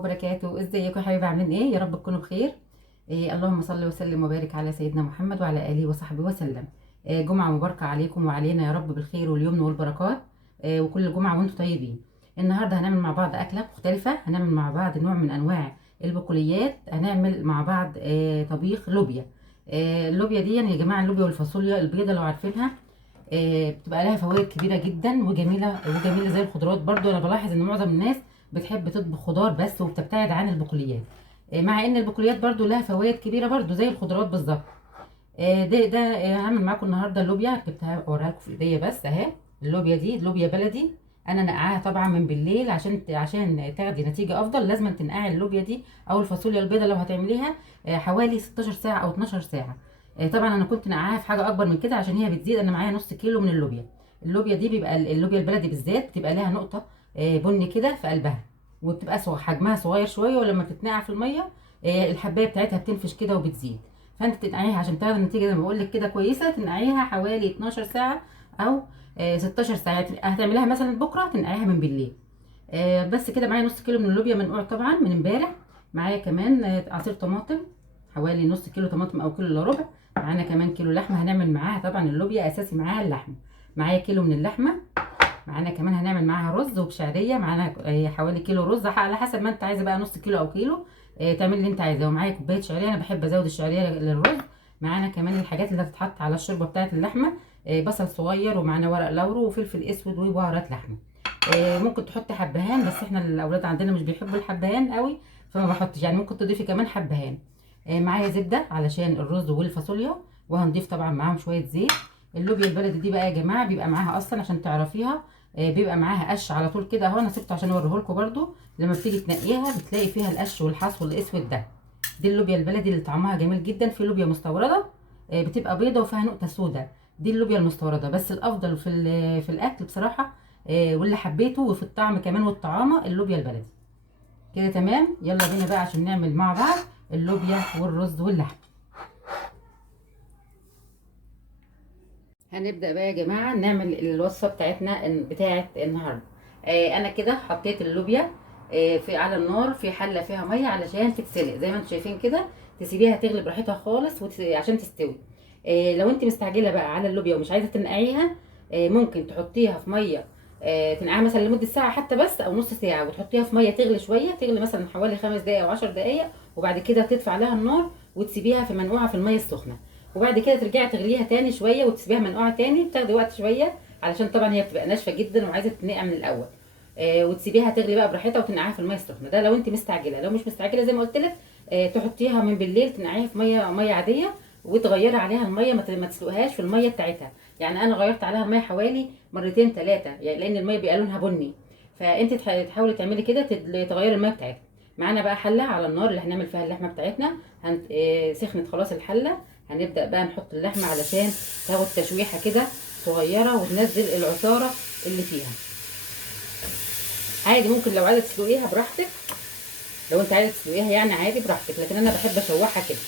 وبركاته. ازيكم يا حبايبي؟ عاملين ايه؟ يا رب تكونوا بخير. اللهم صل وسلم وبارك على سيدنا محمد وعلى اله وصحبه وسلم. جمعه مباركه عليكم وعلينا يا رب بالخير واليمن والبركات. وكل جمعه وانتم طيبين. النهارده هنعمل مع بعض اكله مختلفه، هنعمل مع بعض نوع من انواع البقوليات، هنعمل مع بعض طبيخ لوبيا. اللوبيا دي يا جماعه، اللوبيا والفاصوليا البيضاء لو عارفينها، بتبقى لها فوائد كبيره جدا وجميله وجميله زي الخضروات. برضو انا بلاحظ ان معظم الناس بتحب تطبخ خضار بس وبتبتعد عن البقوليات، مع ان البقوليات برضو لها فوائد كبيره برضو زي الخضروات بالظبط. ده هعمل معاكم النهارده اللوبيا، جبتها اوريها لكم في ايديا بس اهي. اللوبيا دي لوبيا بلدي، انا نقعاها طبعا من بالليل عشان تاخدي نتيجه افضل. لازم تنقعي اللوبيا دي او الفاصوليا البيضاء لو هتعمليها حوالي 16 ساعه او 12 ساعه. طبعا انا كنت نقعاها في حاجه اكبر من كده عشان هي بتزيد. انا معايا نص كيلو من اللوبيا. اللوبيا دي بيبقى اللوبيا البلدي بالذات بتبقى لها نقطه بني كده في قلبها، وبتبقى حجمها صغير شويه، ولما بتتنقع في الميه الحبايه بتاعتها بتنفش كده وبتزيد. فانت تنقعيها عشان تاخد النتيجه زي ما بقول لك كده كويسه، تنقعيها حوالي 12 ساعه او 16 ساعه. هتعمليها مثلا بكره تنقعيها من بالليل. بس كده. معايا نص كيلو من اللوبيا منقوع طبعا من امبارح. معايا كمان عصير طماطم، حوالي نص كيلو طماطم او كيلو الا ربع. معانا كمان كيلو لحمه، هنعمل معاها طبعا اللوبيا اساسي معاها اللحمه. معايا كيلو من اللحمه. معانا كمان هنعمل معاها رز وبشعريه. معانا حوالي كيلو رز على حسب ما انت عايزه بقى، نص كيلو او كيلو تعمل اللي انت عايزاه. ومعايا كوبايه شعريه، انا بحب ازود الشعريه للرز. معانا كمان الحاجات اللي هتتحط على الشوربه بتاعه اللحمه، بصل صغير، ومعانا ورق لورو وفلفل اسود وبهارات لحمه. ممكن تحطي حبهان، بس احنا الاولاد عندنا مش بيحبوا الحبهان قوي فما بحطش، يعني ممكن تضيفي كمان حبهان. معايا زبده علشان الرز والفاصوليا، وهنضيف طبعا معاهم شويه زيت. اللوبيا البلدي دي بقى يا جماعه بيبقى معاها اصلا عشان تعرفيها، بيبقى معاها قش على طول كده اهو. انا سبته عشان اوريه لكم برده. لما بتيجي تنقيها بتلاقي فيها القش والحصو الاسود ده. دي اللوبيا البلدي اللي طعمها جميل جدا. في لوبيا مستورده بتبقى بيضه وفيها نقطه سودا، دي اللوبيا المستورده. بس الافضل في الاكل بصراحه، واللي حبيته وفي الطعم كمان والطعامه، اللوبيا البلدي. كده تمام. يلا بينا بقى عشان نعمل مع بعض اللوبيا والرز واللحم. هنبدأ بقى يا جماعة نعمل الوصفة بتاعت النهاردة. انا كده حطيت اللوبيا في على النار في حلة فيها مية علشان تتسلق زي ما انتم شايفين كده. تسيبيها تغلي براحتها خالص عشان تستوي. لو انت مستعجلة بقى على اللوبيا ومش عايزة تنقعيها، ممكن تحطيها في مية، تنقعها مثلا لمدة ساعة حتى بس او نص ساعة، وتحطيها في مية تغلي شوية، تغلي مثلا حوالي 5 دقايق او 10 دقايق، وبعد كده تدفع عليها النار وتسيبيها في منقوعة في المية السخنة. وبعد كده ترجعي تغليها تاني شويه وتسيبيها منقوعه تاني، بتاخدي وقت شويه علشان طبعا هي بتبقى ناشفه جدا وعايزه تتنقع من الاول. وتسيبيها تغلي بقى براحتها وتنقعيها في الميه السخنه. ده لو انت مستعجله. لو مش مستعجله زي ما قلت لك، تحطيها من بالليل تنقعيها في ميه عاديه، وتغيري عليها الميه، ما تسلقهاش في الميه بتاعتها. يعني انا غيرت عليها الميه حوالي مرتين ثلاثه، يعني لان الميه بيبقى لونها بني. فانت تحاولي تعملي كده، تغيري الميه بتاعتها. معانا بقى حله على النار اللي هنعمل فيها اللحمه بتاعتنا. سخنت خلاص الحله. هنبدأ بقى نحط اللحمة علشان تاخد تشويحة كده صغيرة وتنزل العصارة اللي فيها. عادي ممكن لو عايزة تسلقيها براحتك، لو انت عايزة تسلقيها يعني عادي براحتك، لكن انا بحب اشوحها كده.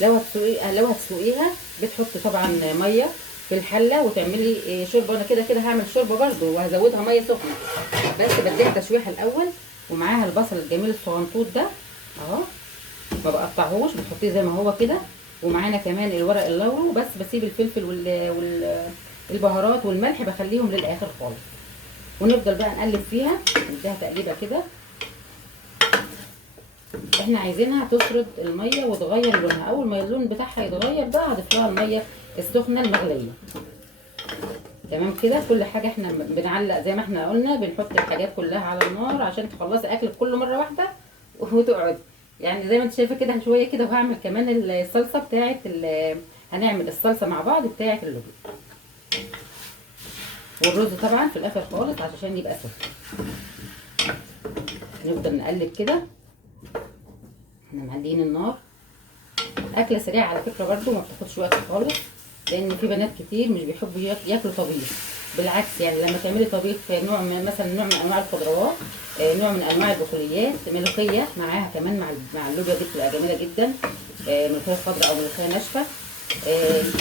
لو هتسلقيها بتحطي طبعا مية في الحلة وتعملي شوربة. انا كده هعمل شوربة برده وهزودها مية سخنة، بس بديها تشويحة الاول. ومعاها البصل الجميل الصغنطوط ده اهو، ما بقطعهوش، بتحطيه زي ما هو كده. ومعانا كمان الورق اللورو، بس بسيب الفلفل والبهارات والملح بخليهم للاخر خالص. ونفضل بقى نقلب فيها، نديها تقليبه كده. احنا عايزينها تشرب الميه وتغير لونها. اول ما اللون بتاعها يتغير بقى هضيف لها الميه السخنه المغليه. تمام كده. كل حاجه احنا بنعلق زي ما احنا قلنا، بنحط الحاجات كلها على النار عشان تخلصي اكلك كله مره واحده وتقعدي. يعني زي ما انت شايفه كده شويه كده. وهعمل كمان الصلصه بتاعه هنعمل الصلصه مع بعض بتاعه اللوبيا، والرز طبعا في الاخر خالص عشان يبقى سخن. نفضل نقلب كده. احنا معلين النار. اكله سريعه على فكره برده، ما بتاخدش وقت خالص، لان في بنات كتير مش بيحبوا ياكلوا طبيخ. بالعكس، يعني لما تعملي طبيخ مثلا نوع من انواع الخضروات، نوع من انواع البقوليات، ملوخيه معاها كمان مع اللوبيا دي بتبقى جميله جدا. ملوخيه خضراء او ملوخيه ناشفه،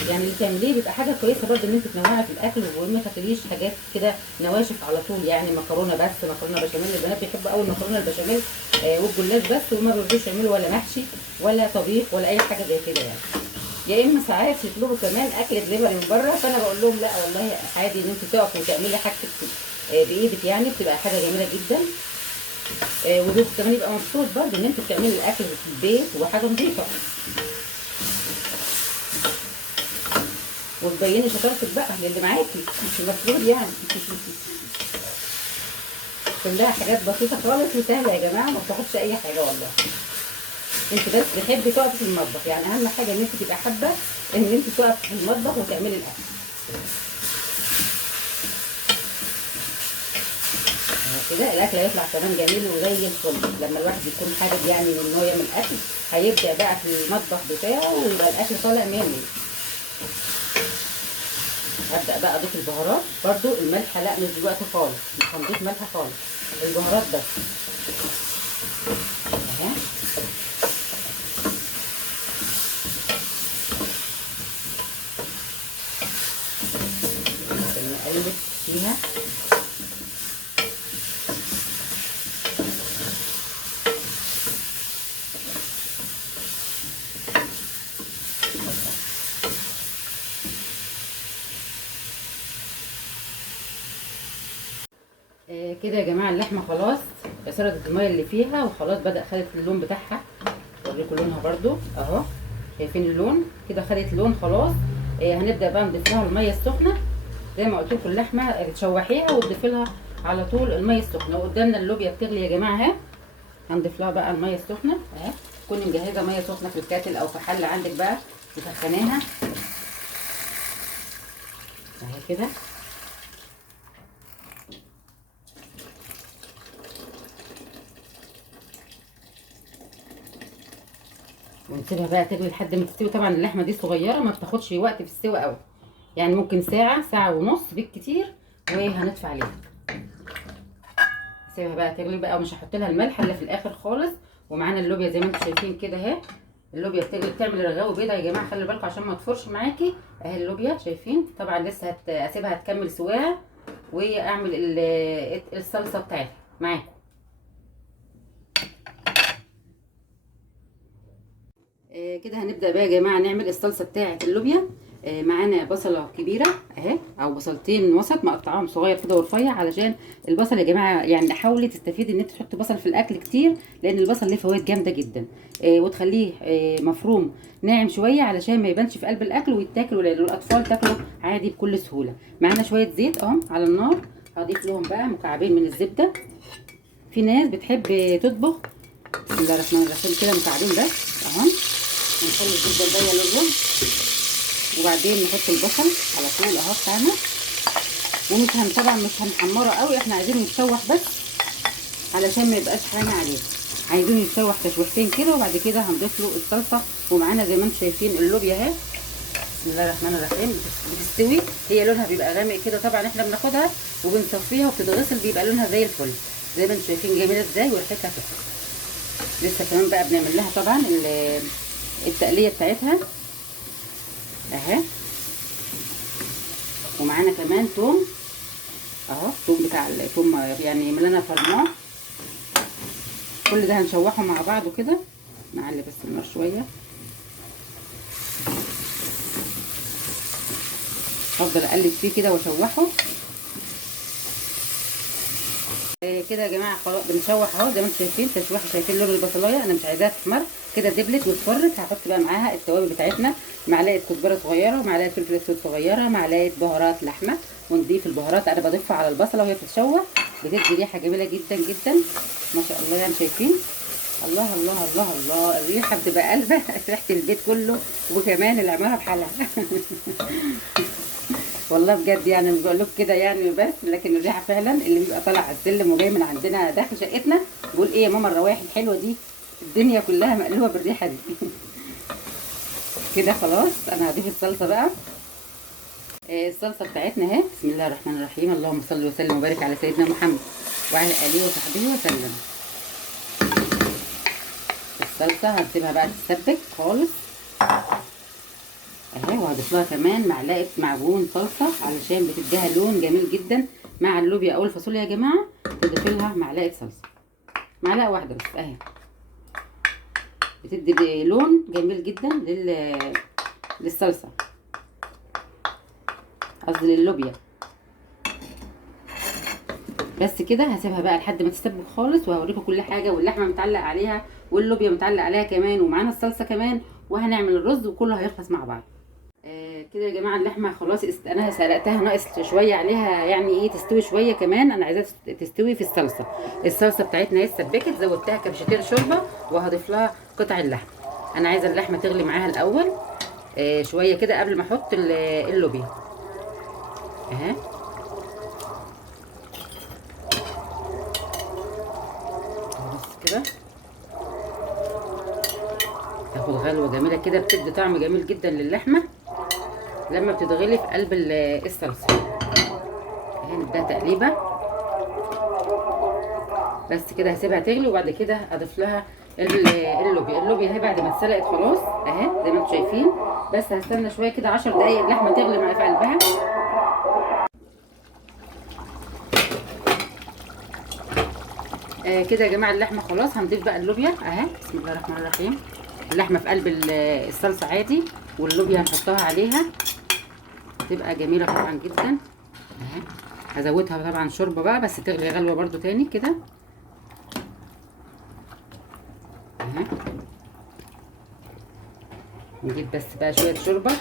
يعني اللي تعمليه بيبقى حاجه كويسه برده ان انت تنوعي في الاكل، وما تاكليش حاجات كده نواشف على طول، يعني مكرونه بس، مكرونه بشاميل. البنات بيحبوا قوي المكرونه البشاميل والجلاش بس، وما بيرضوش يعملوا ولا محشي ولا طبيخ ولا اي حاجه زي كده يعني. يا اما ساعات يطلبوا كمان اكل دليفري من بره، فانا بقول لهم لا والله عادي ان انت تقفي وتعملي حاجتك بايدك، يعني بتبقى حاجه جميله جدا. وزوجك كمان يبقى مبسوط برضه ان انت بتعملي الاكل في البيت وحاجه نظيفه، وتبيني شطارتك بقى للي معاكي، مش المفروض يعني. كلها حاجات بسيطه خالص وسهله يا جماعه، ما بتاخدش اي حاجه والله. انت بس تحبي تقفي في المطبخ، يعني اهم حاجه ان انت تبقى حابه ان انت تقفي في المطبخ وتعملي الاكل كده. الاكل هيطلع كمان جميل وزي الفل لما الواحد يكون حابب يعني ان هو يعمل اكل، هيبدع بقى في المطبخ بتاعه ويبقى الاكل طالع 100 100. هبدا بقى اضيف البهارات برده. الملح لا مش دلوقتي خالص، مش هنضيف ملح خالص، البهارات بس اهي. نقلب فيها كده يا جماعه. اللحمه خلاص سردت الميه اللي فيها وخلاص بدأ خدت اللون بتاعها. اوريكم لونها برده اهو، شايفين اللون كده خدت لون خلاص. هنبدأ بقى نضيف لها الميه السخنه زي ما قلت لكم. اللحمه تشوحيها وتضيفي لها على طول الميه السخنه. وقدامنا اللوبيا بتغلي يا جماعه اهي، هنضيف لها بقى الميه السخنه اهي. تكوني مجهزه ميه سخنه في الكاتل او في حله عندك بقى تسخنيها اهي كده. ونسيبها بقى تغلي لحد ما تستوي. طبعا اللحمه دي صغيره ما بتاخدش وقت في السوا قوي، يعني ممكن ساعه، ساعه ونص بالكتير وهندفع عليها. سيبها بقى تغلي بقى، ومش هحط لها الملح الا في الاخر خالص. ومعانا اللوبيا زي ما انتم شايفين كده اهي. اللوبيا بتغلي بتعمل رغاوي بيضه يا جماعه، خلي بالكم عشان ما تفرش معاكي اهي. اللوبيا شايفين طبعا لسه اسيبها تكمل سواها واعمل الصلصه بتاعتها معاكم. كده هنبدأ بقى يا جماعة نعمل الصلصة بتاعة اللوبيا. معانا بصلة كبيرة اهي، او بصلتين وسط مقطعاهم صغير كده ورفيع، علشان البصل يا جماعة يعني حاولي تستفيدي ان انت تحطي بصل في الاكل كتير، لان البصل ليه فوائد جامدة جدا. وتخليه مفروم ناعم شوية علشان ما يبانش في قلب الاكل ويتاكل، والاطفال تاكله عادي بكل سهولة. معانا شوية زيت اهو على النار، هضيف لهم بقى مكعبين من الزبدة. في ناس بتحب تطبخ بسم الله الرحمن الرحيم كده مكعبين بس اهو. ونخلي الزبده الباقيه للرز، وبعدين نحط البصل على طول اهو بتاعنا. ومش طبعا مش هنحمره قوي، احنا عايزينه يتشوح بس علشان ما يبقاش حامي عليه. عايزينه يتشوح تشويحتين كده، وبعد كده هنضيف له الصلصه. ومعانا زي ما انتم شايفين اللوبيا اهي بسم الله الرحمن الرحيم بتستوي. هي لونها بيبقى غامق كده، طبعا احنا بناخدها وبنصفيها وبتتغسل بيبقى لونها زي الفل زي ما انتم شايفين جميله ازاي وريحتها تحفه. لسه كمان بقى بنعمل لها طبعا التقليه بتاعتها اهي. ومعانا كمان توم اهو، توم بتاع التوم يعني ملنا فرماه. كل ده هنشوحه مع بعضه كده. نعلي بس النار شويه، افضل اقلب فيه كده واشوحه كده يا جماعه. خلاص بنشوح اهو زي ما انتم شايفين تشويحه. شايفين لون البصلايه انا مش عايزاها تحمر كده، دبلت واصفرت. هحط بقى معاها التوابل بتاعتنا، معلقه كزبره صغيره، ومعلقه فلفل اسود صغيره، معلقه بهارات لحمه. ونضيف البهارات انا بضيفها على البصله وهي بتتشوح، بتدي ريحه جميله جدا جدا ما شاء الله. يعني شايفين الله الله الله الله، الريحه بتبقى قلبه ريحه البيت كله، وكمان العماره بحالها والله بجد يعني مش بقول لكم كده يعني بس، لكن الريحه فعلا اللي بيبقى طالع على السلم وجاي من عندنا داخل شقتنا بيقول ايه يا ماما الروايح الحلوه دي، الدنيا كلها مقلوبه بالريحه دي كده خلاص. انا هضيف الصلصه بقى. الصلصه بتاعتنا اهي بسم الله الرحمن الرحيم. اللهم صل وسلم وبارك على سيدنا محمد وعلى اله وصحبه وسلم. الصلصه هنسيبها بقى تتسبك خالص اهي. وهضيف لها كمان معلقه معجون صلصه علشان بتديها لون جميل جدا مع اللوبيا او الفاصوليا يا جماعه. تضيف لها معلقه صلصه، معلقه واحده بس اهي، بتدي لون جميل جدا للصلصه، قصدي للوبيا. بس كده هسيبها بقى لحد ما تستبك خالص، وهوريكم كل حاجه، واللحمه متعلق عليها واللوبيا متعلق عليها كمان، ومعانا الصلصه كمان، وهنعمل الرز وكله هيخلص مع بعض. كده يا جماعه اللحمه خلاص انا سلقتها، ناقص شويه عليها يعني ايه تستوي شويه كمان. انا عايزاها تستوي في الصلصه. الصلصه بتاعتنا هي اتسبكت، زودتها كبشتين شوربه، وهضيف لها قطع اللحم. انا عايزه اللحمه تغلي معاها الاول شويه كده قبل ما احط اللوبيا اهي. بس كده تاخد غلوه جميله كده، بتدي طعم جميل جدا للحمه لما بتتغلي في قلب الصلصه اهي. نديها تقليبه بس كده، هسيبها تغلي وبعد كده اضيف لها اللوبيا اهي بعد ما اتسلقت خلاص اهي زي ما انتم شايفين. بس هستنى شويه كده 10 دقايق اللحمه تغلي معايا في قلبها. كده يا جماعه اللحمه خلاص. هنضيف بقى اللوبيا اهي. بسم الله الرحمن الرحيم. اللحمه في قلب الصلصه عادي، واللوبيا هنحطها عليها، هتبقى جميله طبعا جدا اهي. هزودها طبعا شوربه بقى بس تغلي غلوه برده تاني كده اهي. نجيب بس بقى شويه شوربه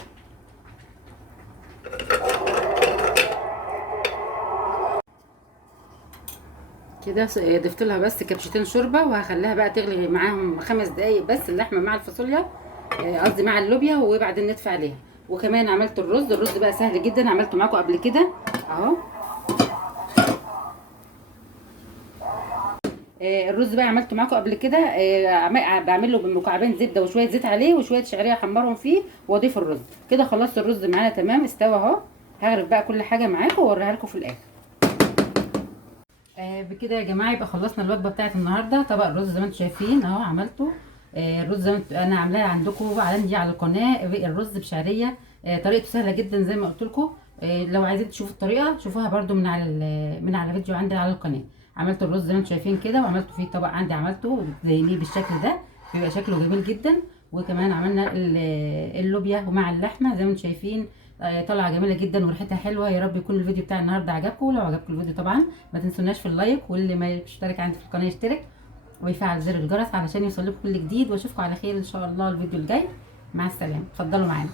كده. ضفت لها بس كبشتين شوربه، وهخليها بقى تغلي معاهم 5 دقايق بس اللحمه مع الفاصوليا، قصدي مع اللوبيا، وبعدين ندفع عليها. وكمان عملت الرز بقى سهل جدا، عملته معاكم قبل كده اهو. الرز بقى عملته معاكم قبل كده، بعمل له بمكعبين زبده وشويه زيت عليه وشويه شعريه احمرهم فيه واضيف الرز. كده خلصت الرز معانا تمام استوى اهو. هغرف بقى كل حاجه معاكم واوريها لكم في الاخر. بكده يا جماعه يبقى خلصنا الوجبه بتاعت النهارده. طبق الرز زي ما انتم شايفين اهو عملته. الرز زي ما انا عاملاه عندكم عندي على القناه، الرز بشعريه. طريقته سهله جدا زي ما قلت لكم. لو عايزين تشوفوا الطريقه شوفوها برده من على فيديو عندي على القناه. عملت الرز زي ما انتم شايفين كده، وعملته فيه طبق عندي عملته زينيه بالشكل ده، بيبقى شكله جميل جدا. وكمان عملنا اللوبيا ومع اللحمه زي ما انتم شايفين، طالعه جميله جدا وريحتها حلوه. يا رب يكون الفيديو بتاع النهارده عجبكم. لو عجبكم الفيديو طبعا ما تنسوناش في اللايك، واللي ما يشترك عندي في القناه يشترك ويفعل زر الجرس علشان يوصل لكم كل جديد. واشوفكم على خير ان شاء الله الفيديو الجاي. مع السلامه، اتفضلوا معانا.